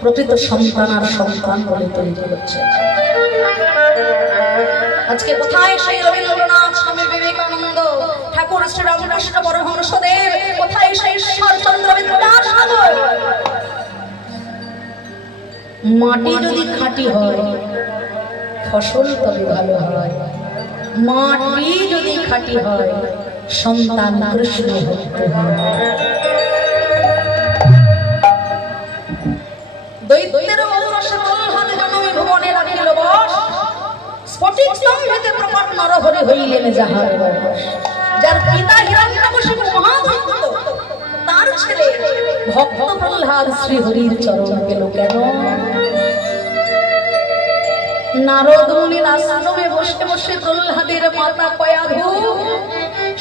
প্রকৃত সন্তান আর সন্তান বলে তৈরি হচ্ছে। আজকে কোথায় সেই রবীন্দ্রনাথ, স্বামী বিবেকানন্দ, ঠাকুর শ্রী রামকৃষ্ণ পরমহংসদেব, কোথায় সেই ঈশ্বরচন্দ্র বিদ্যাসাগর? মাটি যদি খাঁটি হয় ফসল তবে ভালো হয়, মাটি যদি খাঁটি হয় সন্তান কৃষ্ণ ভক্ত হয়। দৈত্যের ঔরসে তলহাতে জনমে ভুবনে রাখিল বশ, স্ফটিক স্তম্ভেতে প্রকট নরহরি হইলেন যাহার বশ। যার পিতা হিরণ্যকশিপু মহাদৈত্য, তার ছেলে ভক্ত প্রহ্লাদ শ্রীহরির চরণ পেল কেন? নারদ মুনির আশ্রমে বসে বসে প্রহ্লাদের মাতা কয়াধু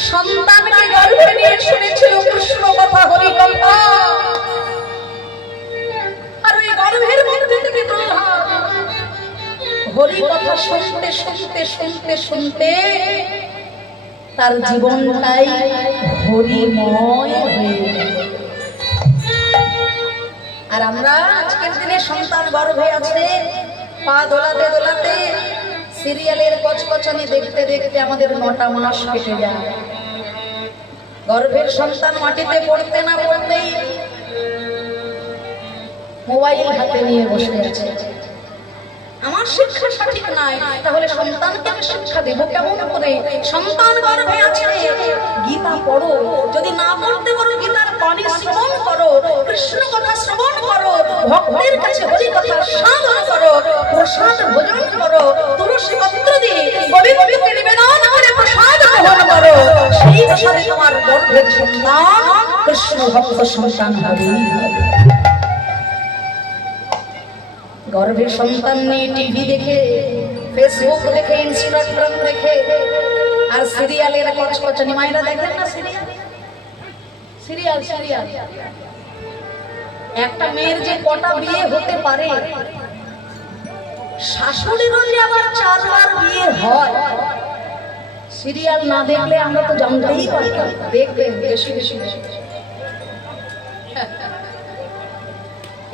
সন্তানকে গর্ভে নিয়ে শুনেছিল কৃষ্ণ কথা, হরি কথা। আর ওই গর্ভের মধ্যে থেকে প্রহ্লাদ হরি কথা শুনতে শুনতে শুনতে শুনতে তার জীবনটাই হরিময় হয়ে গেল। আর আমরা আজকের দিনে সন্তান গর্ভে আছে, পা দোলাতে দোলাতে সিরিয়ালের কচকচানি দেখতে দেখতে আমাদের 9টা মাস কেটে যায়। গর্ভের সন্তান মাটিতে পড়তে না পড়তেই মোবাইল হাতে নিয়ে বসে আছে। আমার শিক্ষা সঠিক নাই, তাহলে সন্তানকে আমি শিক্ষা দেবো কেমন করে? সন্তান গর্ভে আছে, গীতা পড়ো, যদি না পড়তে পারো গীতার বাণী শ্রবণ করো, কৃষ্ণ কথা শ্রবণ করো, ভক্তের কাছে হরি কথা সাধন করো, প্রসাদ ভোজন করো, তুলসী পত্র দিয়ে গোবিন্দকে নিবেদন করে প্রসাদ গ্রহণ করো, সেই প্রসাদে তোমার গর্ভের সন্তান কৃষ্ণ ভক্ত সন্তান হবেই হবে। গর্ভের সন্তান নিয়ে টিভি দেখে, ফেসবুক দেখে, ইনস্টাগ্রাম দেখে আর সিরিয়ালের কচকচানি, মায়েরা দেখেন না সিরিয়াল? সিরিয়াল সিরিয়াল একটা মেয়ের যে কটা বিয়ে হতে পারে, শাশুড়িরও যে আবার 4 বার বিয়ে হয়, সিরিয়াল না দেখলে আমরা তো জানতেই পারতাম। দেখবেন বেশি বেশি বেশি,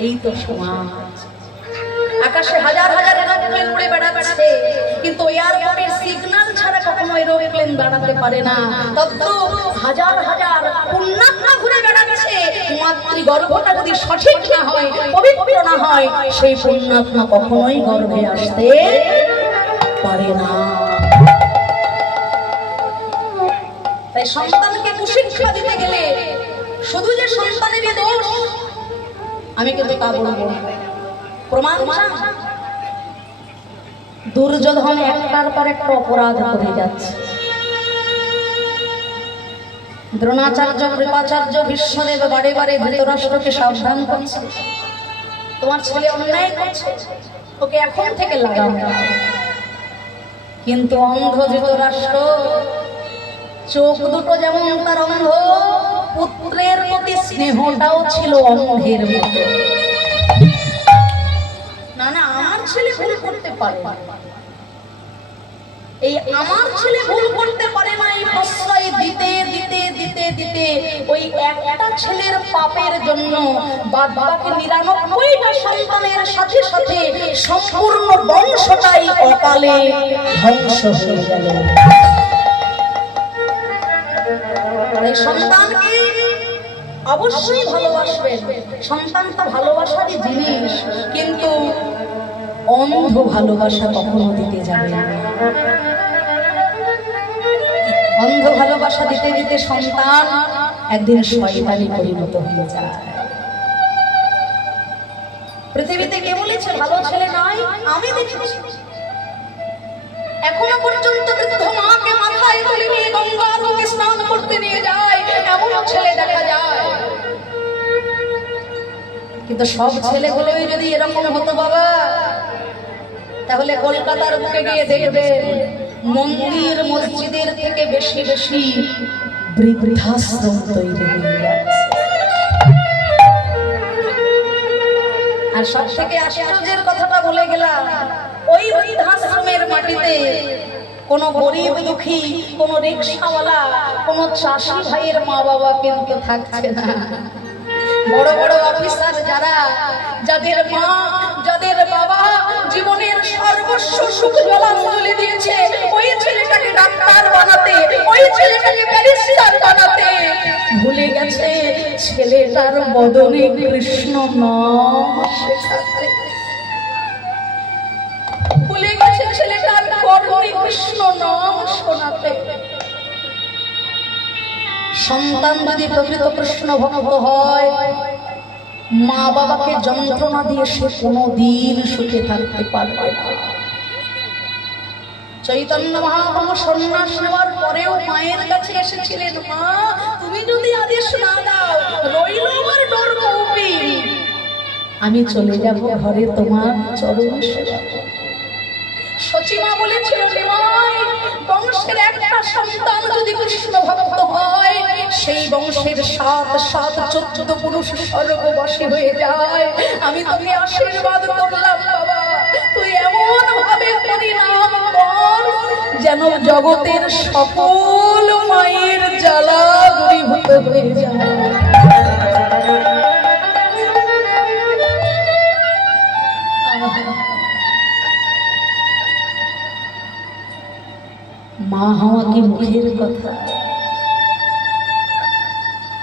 এই তো সমাজ। আকাশে হাজার হাজার এরোপ্লেন উড়ে বেড়াচ্ছে, কিন্তু এয়ারপোর্টের সিগন্যাল ছাড়া কখনো এরোপ্লেন দাঁড়াতে পারে না। তত হাজার হাজার পুণ্যাত্মা ঘুরে বেড়াচ্ছে, মাতৃগর্ভটা যদি সঠিক না হয়, পবিত্র না হয়, সেই পুণ্যাত্মা কখনোই গর্ভে আসতে পারে না। তাই সন্তানকে কুশিক্ষা দিতে গেলে শুধু যে সন্তানেরই দোষ আমি কিন্তু তা বলবো না। প্রমাণ দুর্যোধন একটার পর একটা অপরাধ করে যাচ্ছে। দ্রোণাচার্য, কৃপাচার্য, ভীষ্মদেব বারে বারে ধৃতরাষ্ট্রকে সাবধান করছে, তোমার ছেলে অন্যায় করছে, ওকে এখন থেকে লাগাও। কিন্তু অন্ধ ধৃতরাষ্ট্র, চোখ দুটো যেমন তার অন্ধ, পুত্রের প্রতি স্নেহটাও ছিল অন্ধের মতো। না না, আমার ছেলে ভুল করতে পারে, এই আমার ছেলে ভুল করতে পারে না, এই প্রশ্রয় দিতে দিতে দিতে দিতে ওই একটা ছেলের পাপের জন্য বাকি 99টা সন্তানের সাথে সাথে সম্পূর্ণ বংশটাই অকালে ধ্বংস হয়ে গেল। এই সন্তানকে অবশ্যই ভালোবাসবেন, সন্তান তো ভালোবাসারই জিনিস, কিন্তু অন্ধ ভালোবাসা কখনো দিতে যাবে না। অন্ধ ভালোবাসা দিতে দিতে সন্তান একদিন শয়তানে পরিণত হয়ে যায়। পৃথিবীতে কে বলেছে ভালো ছেলে নাই? আমি দেখেছি। এখনো পর্যন্ত বৃদ্ধ মাকে মাথায় তুলে নিয়ে গঙ্গার বুকে স্নান করতে নিয়ে যায়, এমন ছেলে দেখা যায়। কিন্তু সব ছেলেগুলোই যদি এরকম হতো বাবা, তাহলে কলকাতার বুকে গিয়ে দেখবেন মন্দির মসজিদের থেকে বেশি বেশি বৃদ্ধাশ্রম তৈরি হয়ে যাচ্ছে। আর সব থেকে আশ্চর্যের কথাটা বলে গেলাম, ওই বৃদ্ধাশ্রমের মাটিতে কোনো গরিব দুঃখী, কোনো রিক্সাওয়ালা, কোনো চাষি ভাইয়ের মা বাবা কিন্তু থাকছে না। বড় বড় অফিসার যারা, যাদের মা যাদের বাবা জীবনের সর্বস্ব সুখ জলাঞ্জলি দিয়েছে ওই ছেলেটাকে ডাক্তার বানাতে, ওই ছেলেটাকে ব্যারিস্টার বানাতে, ভুলে গেছে ছেলেটার বদনে কৃষ্ণ নাম শেখাতে, ভুলে গেছে ছেলেটার কর্ণে কৃষ্ণ নাম শোনাতে। সন্তান যদি প্রকৃত কৃষ্ণ ভক্ত হয়, মা বাবাকে যন্ত্রণা দিয়ে সে কোনোদিন সুখে থাকতে পারবে না। চৈতন্য মহাপ্রভু সন্ন্যাস নেওয়ার পরেও মায়ের কাছে এসেছিলেন, মা তুমি যদি আদেশ না দাও, রইল আমার ডোর কৌপিন, আমি চলে যাব ঘরে তোমার চরণ সেবা। সচিমা বলেছিল, নিমাই বংশের একটা সন্তান যদি কৃষ্ণ ভক্ত হয়, সেই বংশের 7 পুরুষ স্বর্গবাসী হয়ে যায়। আমি তোকে আশীর্বাদ করলাম বাবা, তুই এমন ভাবে পরিণাম কর যেন জগতের সকল মায়ের জ্বালা দূরীভূত হয়ে যায়। মা হওয়া কি মুখের কথা?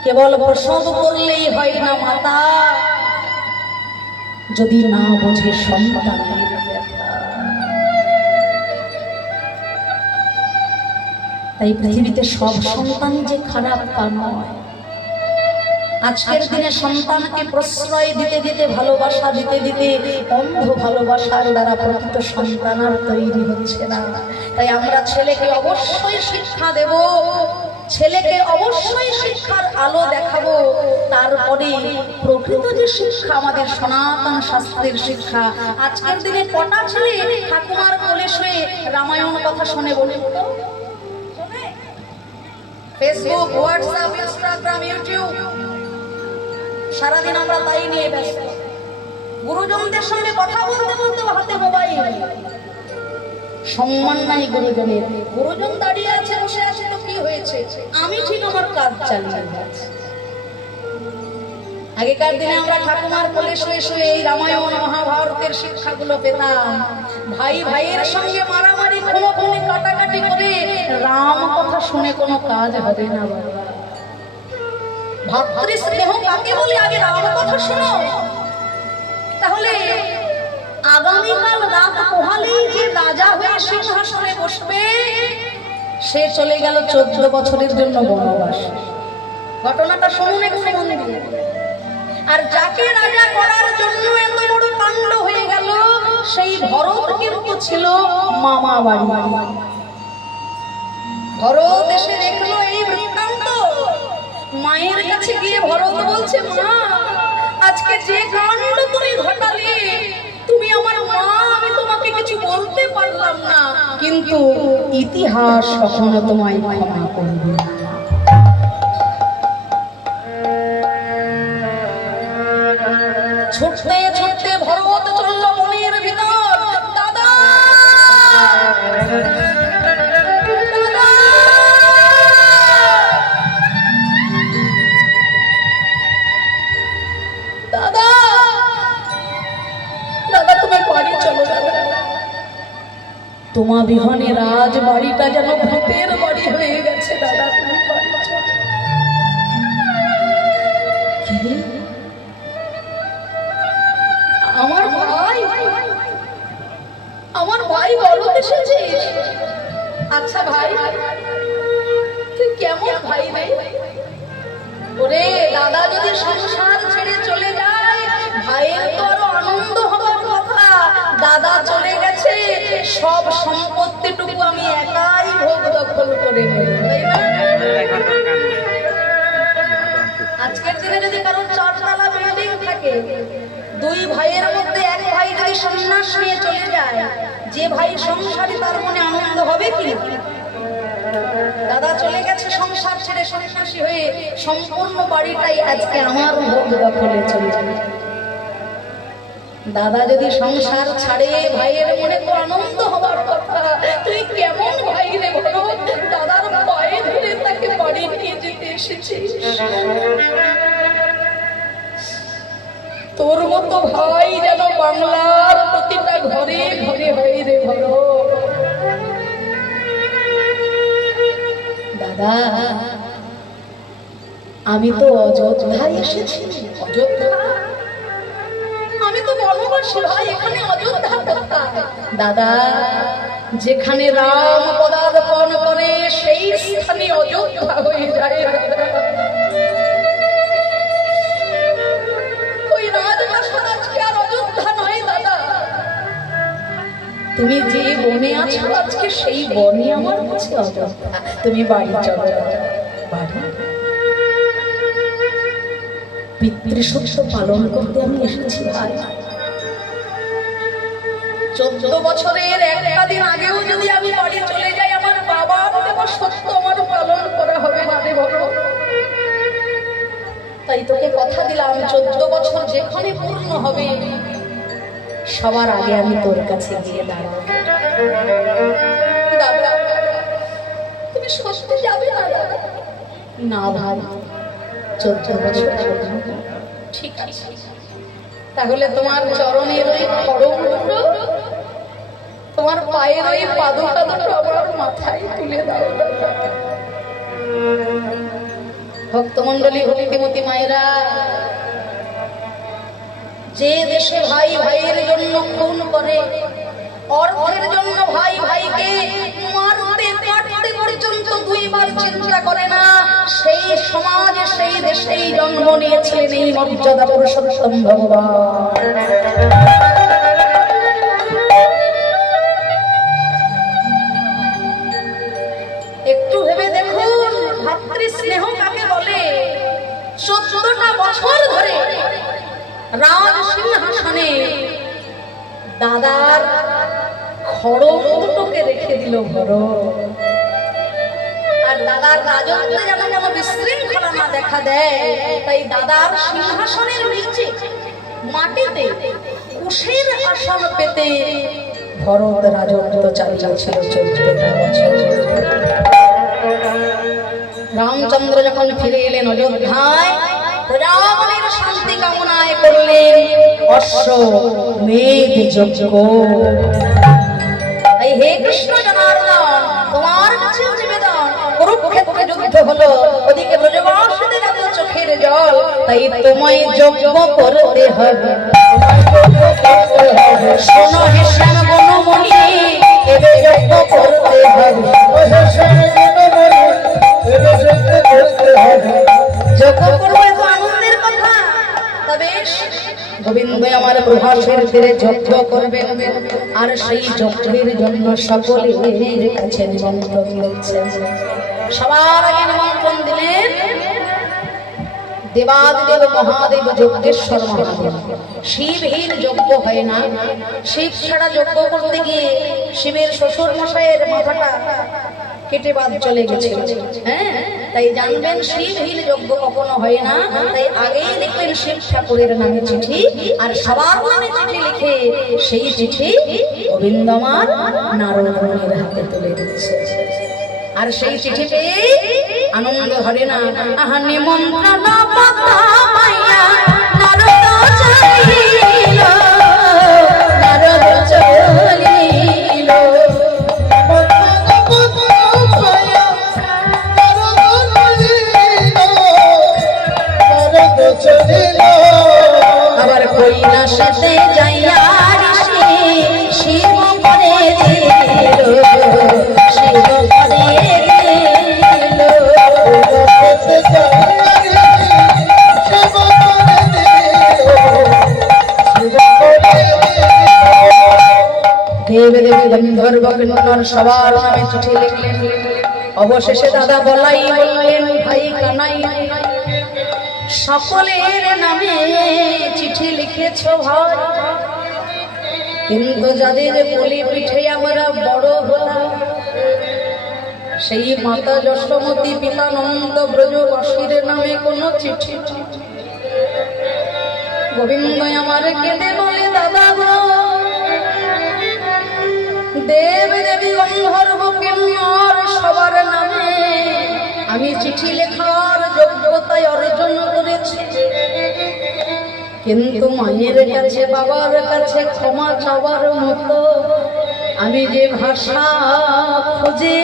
কেবল প্রসব করলেই হয় না মাতা, যদি না বোঝে সন্তানের ব্যথা। তাই পৃথিবীতে সব সন্তানই যে খারাপ তা নয়। আজকের দিনে সন্তানকে প্রশ্রয় দিতে দিতে, ভালোবাসা দিতে দিতে অন্ধ ভালোবাসার দ্বারা প্রকৃত সন্তান আর তৈরি হচ্ছে না। তাই আমরা ছেলেকে অবশ্যই শিক্ষা দেব, ছেলেকে অবশ্যই শিক্ষার আলো দেখাবো। তারপরে প্রকৃত যে শিক্ষা, আমাদের সনাতন শাস্ত্রের শিক্ষা। আজকের দিনে কটা ছেলে ঠাকুমার কোলে শুয়ে রামায়ণ কথা শোনে বলে? ফেসবুক, হোয়াটসঅ্যাপ, ইনস্টাগ্রাম, ইউটিউব, সারাদিন আমরা তাই নিয়ে ব্যস্ত। গুরুজনদের সঙ্গে কথা বলতে বলতে হাতে মোবাইল, সম্মান নাই গুরুজনের। গুরুজন দাঁড়িয়ে আছে, বসে আছে, তো কি হয়েছে, আমি ঠিক আমার কাজ চালিয়ে যাচ্ছি। আগেকার দিনে আমরা ঠাকুমার কোলে শুয়ে শুয়ে এই রামায়ণ মহাভারতের শিক্ষাগুলো পেতাম। ভাই ভাইয়ের সঙ্গে মারামারি, খুনোখুনি, কাটাকাটি করে রাম কথা শুনে কোনো কাজ হবে না বাবা। ভক্তি স্নেহ কাকে বলে? আগে রাম কথা শোনো, তাহলে আগামীকাল রাত পোহালেই যে রাজা হয়ে সিংহাসনে বসবে, সে চলে গেল 14 বছরের জন্য বনবাস। ঘটনাটা শুনুন একটু মন দিয়ে। আর যাকে রাজা করার জন্য এত বড় কাণ্ড হয়ে গেল, সেই ভরত কিন্তু ছিল মামা বাড়ি। ভরত এসে দেখলো এই বৃত্তান্ত, মায়ের কাছে গিয়ে ভরত বলছে, মা আজকে যে কাণ্ড তুমি ঘটালে, তুমি আমার মা, আমি তোমাকে কিছু বলতে পারলাম না, কিন্তু ইতিহাস কখনো তোমায় ক্ষমা করবে না। ছুটতে ছুটতে ভরত চলল বনের ভিতর। দাদা দাদা দাদা, তুমি বাড়ি চলো দাদা, তোমা বিহনে রাজ বাড়িটা যেন ভূতের বাড়ি হয়ে গেছে। দাদা তুমি বাড়ি চলো। আমার ভাই, আমার ভাই বলো এসেছিস? আচ্ছা ভাই, তুই কেমন ভাই রে? ওরে দাদা যদি সংসার ছেড়ে চলে যায়, ভাইয়ের তো আরো আনন্দ হবার কথা। দাদা চলে গেছে, সব সম্পত্তিটুকু আমি একাই ভোগ দখল করে নেব, তাই না? আজকের দিনে যদি কারোর 4 তলা বিল্ডিং থাকে, 2 ভাইয়ের মধ্যে এক ভাই যদি সন্ন্যাস নিয়ে চলে যায়, যে ভাই সংসারী তার মনে আনন্দ হবে কি? দাদা চলে গেছে সংসার ছেড়ে সন্ন্যাসী হয়ে, সম্পূর্ণ বাড়িটাই আজকে আমার ভোগ দখলে চলে যাবে। দাদা যদি সংসার ছাড়ে, ভাইয়ের মনে তো আনন্দ হবার কথা। তুই কেমন ভাই রে বলো? দাদার পায়ে ধরে তাকে বাড়ি নিয়ে যেতে এসেছিস। তোর মতো ভাই যেন বাংলার প্রতিটা ঘরে ঘরে হয় রে ভরত। দাদা আমি তো অযোধ্যায় এসেছি। অযোধ্যা? আমি তো বনবাসী ভাই, এখানে অযোধ্যা কোথায়? দাদা যেখানে রাম পদার্পণ করে সেই স্থানে অযোধ্যা হয়ে যায়। ওই রাজপ্রাসাদ আজকে আর অযোধ্যা নয় দাদা। তুমি যে বনে আছো আজকে সেই বনে আমার কাছে অযোধ্যা। তুমি বাড়ি চলো। বাড়ি পিতৃসত্য পালন করতে আমি এসেছি ভাই। 14 বছরের একটা দিন আগেও যদি আমি বাড়ি চলে যাই, আমার বাবার দেওয়া সত্য আমার পালন করা হবে না রে বড়। তাই তোকে কথা দিলাম 14 বছর যেখানে পূর্ণ হবে সবার আগে আমি তোর কাছে গিয়ে দাঁড়াবো। দাদা তুমি সত্যি যাবে না? দাদা না ভাই, 14 বছর ঠিক আছে। তাহলে তোমার চরণের ওই খড়ম দুটো, তোমার পায়ের ওই পাদুকা দুটো আমার মাথায় তুলে দাও। ভক্তমন্ডলী, ভক্তিমতী মায়েরা, যে দেশে ভাই ভাইয়ের জন্য খুন করে, অর্থের জন্য ভাই ভাইকে মারতে কাটতে পর্যন্ত 2 বার চিন্তা করে না, সেই সমাজ সেই দেশেই জন্ম নিয়েছিলেন এই মর্যাদা পুরুষোত্তম ভগবান। একটু ভেবে দেখুন ভাতৃ স্নেহ কাকে বলে। 14টা বছর ধরে রাজ সিংহাসনে দাদার খড়ম দুটোকে রেখে দিল ভরত। আর দাদার রাজত্বে যেন কোনো বিশৃঙ্খলা না দেখা দেয়, তাই দাদার সিংহাসনের নিচে মাটিতে কুশের আসন পেতে ভরত রাজত্ব চালিয়েছিল 14টা বছর। রামচন্দ্র যখন ফিরে এলেন অযোধ্যায়, প্রজাবলীর শান্তি কামনায় করলেন অশ্বমেধ যজ্ঞ। এই হে কৃষ্ণ জনার্দন, তোমার কাছে নিবেদন, কুরুক্ষেত্রে যুদ্ধ হলো, ওদিকে ব্রজবাসীদের এত চোখের জল, তাই তোমায় যজ্ঞ করতে হবে। শোনো হে শ্যাম বনমণি, এবে যজ্ঞ করতে হবে। যজ্ঞ করবো এত আনন্দের কথা। তবে গোবিন্দ আমার প্রভাসের তীরে যজ্ঞ করবেন, আর সেই যজ্ঞের জন্য সকলের কাছে নিমন্ত্রণ দিচ্ছেন। সবার আগে নিমন্ত্রণ দিলেন দেবাদিদেব মহাদেব যজ্ঞেশ্বর মহাদেব। শিবহীন যজ্ঞ হয় না। শিব ছাড়া যজ্ঞ করতে গিয়ে শিবের শ্বশুর মশাইয়ের মাথাটা কেটে বাদ চলে গেছে। হ্যাঁ, তাই জানবেন শিবহীন যজ্ঞ কখনো হয় না। তাই আগেই লিখবেন শিব ঠাকুরের নামে চিঠি, আর সবার নামে চিঠি লিখে সেই চিঠি গোবিন্দ আমার নারদ মুনির হাতে তুলে দিচ্ছে। আর সেই চিঠিতে আনন্দ হবে না। আহা নিমন্ত্রণ পাতা পাইয়া নারদ চলিল, নারদ চলিল। আবার কৈলাসেতে যাইয়া ঋষি শিব করে দিল, শিব করে দিল। দেব দেবী গন্ধর্ব কিন্নর সবার নামে চিঠি লিখলেন। অবশেষে দাদা বলাই বললেন, ভাই কানাই সকলের নামে চিঠি লিখেছ ভাই, কিন্তু যাদের বলি পিঠে আমরা বড় হলাম, সেই মাতা যশোমতী পিতা নন্দ ব্রজবাসীর নামে কোনো চিঠি। গোবিন্দ আমার কেঁদে বলে, দাদা গো, দেব দেবী গন্ধর্ব কিন্নর সবার নামে আমি চিঠি লেখার যোগ্যতায় অর্জন করেছি, কিন্তু মায়ের কাছে বাবার কাছে ক্ষমা চাওয়ার মতো আমি যে ভাষা খুঁজে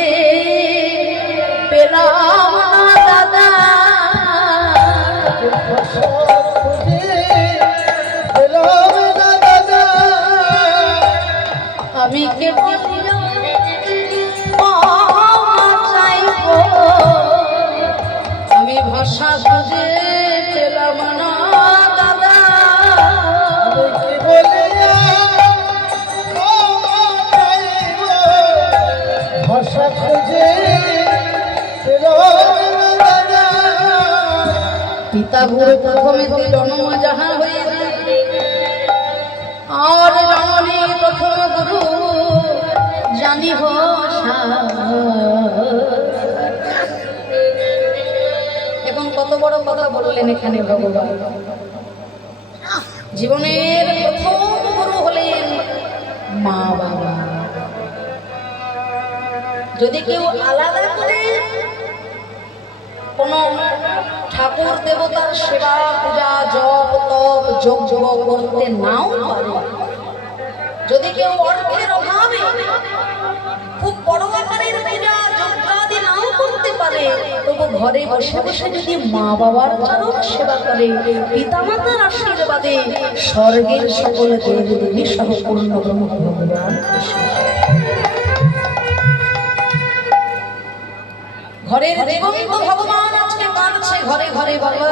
পেলাম না দাদা, আমি কে আমি ভাষা খুঁজে পেলাম না দাদা, ভাষা খুঁজে পিতা গুরু প্রথমে জন্ম যাহা হয়ে আর জননী প্রথম গুরু জানি এখন কত বড় কথা বললেন এখানে ভগবান। জীবনের প্রথম গুরু হলেন মা বাবা। যদি কেউ আলাদা করে কোন ঠাকুর দেবতার সেবা পূজা জপ তপ যজ্ঞ করতে নাও পারে, যদি কেউ অর্থের অভাবে খুব বড় আকারের পূজা যজ্ঞাদি নাও করতে পারে, তবু ঘরে বসে বসে যদি মা বাবার চরণ সেবা করে, পিতামাতার আশীর্বাদে স্বর্গের সকল দেব দেবী সহ পূর্ণ ব্রহ্ম ভগবান ঘরের জীবন্ত ভগবান আজকে কাঁদছে ঘরে ঘরে। বাবা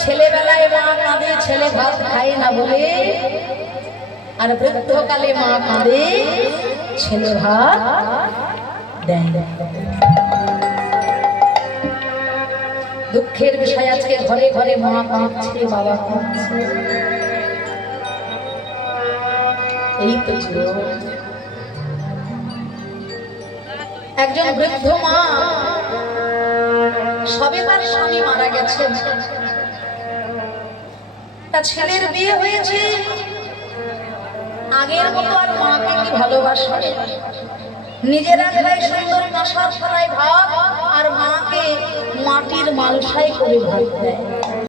ছেলেবেলায় মা কাঁদে ছেলে ভাত খায় না বলে, আর বৃদ্ধকালে মা কাঁদে ছেলে ভাত দেয়। দুঃখের বিষয় আজকে ঘরে ঘরে মা কাঁদছে বাবা কাঁদছে। এই তো একজন বৃদ্ধ মা, সবে তার স্বামী মারা গেছে, তার ছেলের বিয়ে হয়েছে, আগের মতো আর মাকে কি ভালোবাসে? নিজেরা খায় সুন্দর মশার থালায় ভাত, আর মাকে মাটির মালসায় করে ভাত দেয়।